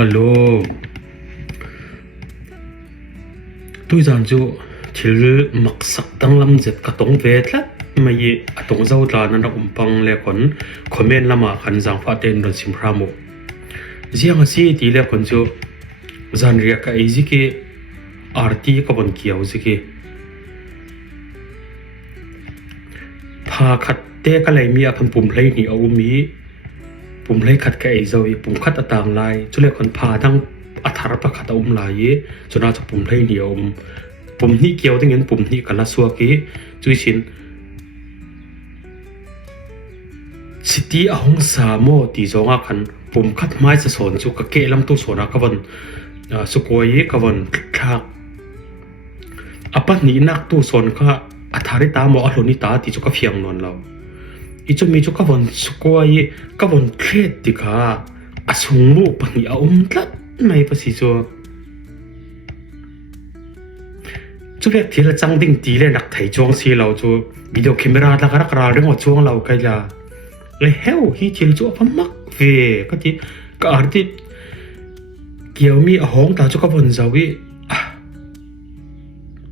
ฮัลโหลตุยจานจูทิลมักสักตั้งลำเจ็ดกระตงเวทละไม่ยอตงเจ้าตานันรักปังเล่คนคอมเมนต์ละมาขันจังฟ้าเต้นรถสิมพรามุเจียงสิทีเล่คนจูจานเรียกไอ้สิเกอาร์ตีกับวันเกี่ยวสิเกพาขัดเตะกันเลยมีอาคันปุ่มเลยนี่เอามีปุ่มเลยขัดกับไอ้เจ้าปุ่มขัดต่างลายจุเล่คนพาทั้งอัฐารประขัดเอาลายจนน่าจะปุ่มเลยนี่เอาปุ่มนี้เกี่ยวตั้งยันปุ่มนี้กันละสัวกี้จุยชินสิตีอาหงสามโมตีจงอาคันปุ่มขัดไม้จะสอนจุกเกลำตัวสอนกับวันสุกวยกับวันทักอปันนี้นักตัวสอนก็อัฐาริตามออลนิตาตีจุกเฟียงนอนเราอีจุมีจุกวันสุกวยกับวันเครียดติกาอสุงมูปันนี้อาตัดไม่ประสิจัวจุเล็กที่เราจังดิ่งตีเลยนักไถ่จวงสีเราจูวิดีโอแคมเมราลักรักราเรื่องว่าจวงเราใครละเลยเฮลฮีทิลจูพมักเวก็ที่ก็อาร์ติเกี่ยวมีอาหงตาจุกวันจาวิ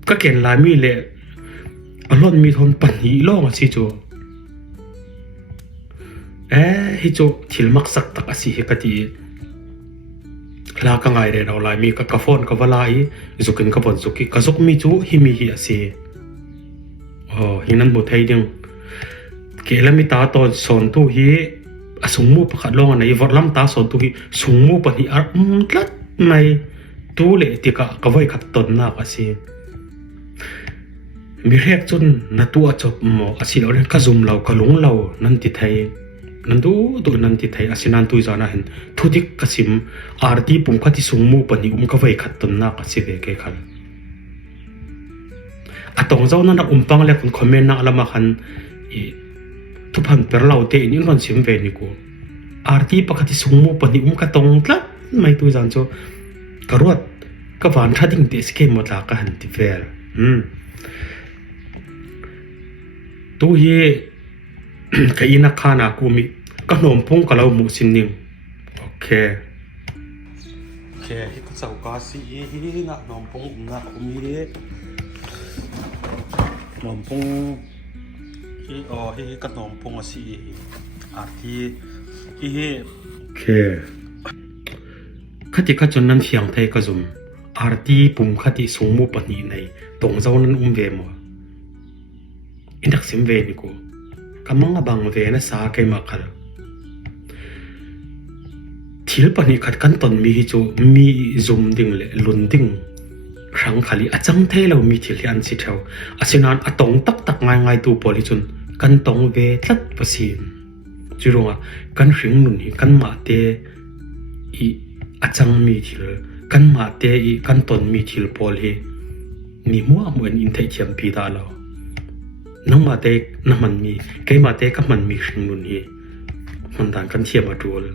ก็เก่งลายมีเลยอารมณ์มีทนปันนี้ล่องสิจูฮิจูทิลมักสักตักสิก็ที่ลากังไงเรเราลายมีกับกาฟอนกับวลายจุกินกับวันจุกิกจุกมีจูฮิมีฮิสิฮินันบุตรไทยดึงเกลมีตาตอนสอนตัวฮิสงมูปขัดลงอันไหนวัดลำตาสอนตัวฮิสงมูปนี่ลัดไม่ตัวเละที่กะไว้ขัดตนนักสิมีเรียกจนนัตัวจบหมอสิเราเรียกกะซุมเรากะหลงเรานั่นติไทยนั่นดูนั่นติไทยสินันตุยจานะเห็นทุติกสิมอาร์ตีปุ่มขัดที่สงมูปนี่กะไว้ขัดตนนักสิเวกขันตรงเจ้านั้นปังเล็กคนคอมเมนต์นักละมาขันทุพันเปล่าเตนี่นอนสิมเวนิโกอาร์ตีปกติสงมูปนี่กะตรงละไม่ตุยจานโจกระรวดกะวานทัดดิ้งเดสเกมหมดละกะหันติเวลตัวเย่ก็อินักขานากูมีก็นมพงกับเราหมูสินนิ่งโอเคฮิก็เจ้ากาสีนักนมพงนักกูมีนมพงฮิก็นมพงสีอาทีฮิโอเคขัดที่ขัดจนนั้นเสียงไทยก็ซุ่มอาร์ตีปุ่มขัดที่สงมูปนีในตรงเจ้านั้นเวมัวอินักสิมเวนิกูกำมังบังเวนะสาเกมาคัลทิลปนีขัดกันตนมีฮิจูมีซุมดิ่งเลลุนดิ่งครั้งขลีอาจังเทเรามีทิลอันสิเทวอาศินานอตงตักง่ายตัวปอลิจุนกันตงเวทัดประสินจุรงะกันหิงนุนกันมาเตอีอาจังมีทิลกันมาเตอีกันตนมีทิลปอลีนี่มัวเหมือนอินเทเทียมปีดาเราน้องมาเตกน้ำมันมีไกมาเตกับมันมีหิงนุนฮีมันต่างกันเทียมมาดูเลย